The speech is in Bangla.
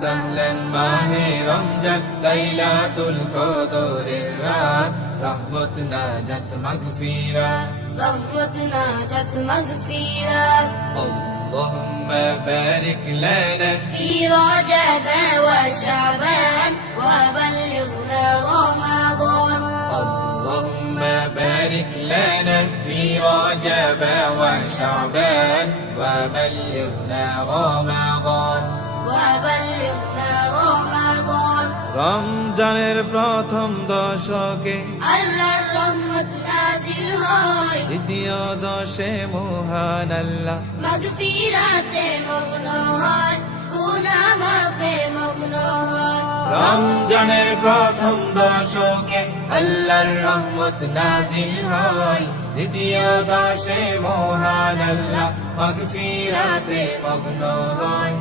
সাহলান মাহে রমজান লাইলাতুল কদরের রাত রহমত নাজাত মাগফিরাত رحمة ناجت مغفرات اللهم بارك لنا في رجب وشعبان وبلغنا رمضان اللهم بارك لنا في رجب وشعبان وبلغنا رمضان وبلغنا رمضان রমজানের প্রথম দশকে আল্লাহর রহমত নাজিল হয় দ্বিতীয় দশে মহান আল্লাহ মাগফিরাতে মগ্ন হয় গুনাহ মাফে মগ্ন হয় রমজানের প্রথম দশকে আল্লাহর রহমত নাজিল হয় দ্বিতীয় দশে মহান আল্লাহ মাগফিরাতে মগ্ন হয়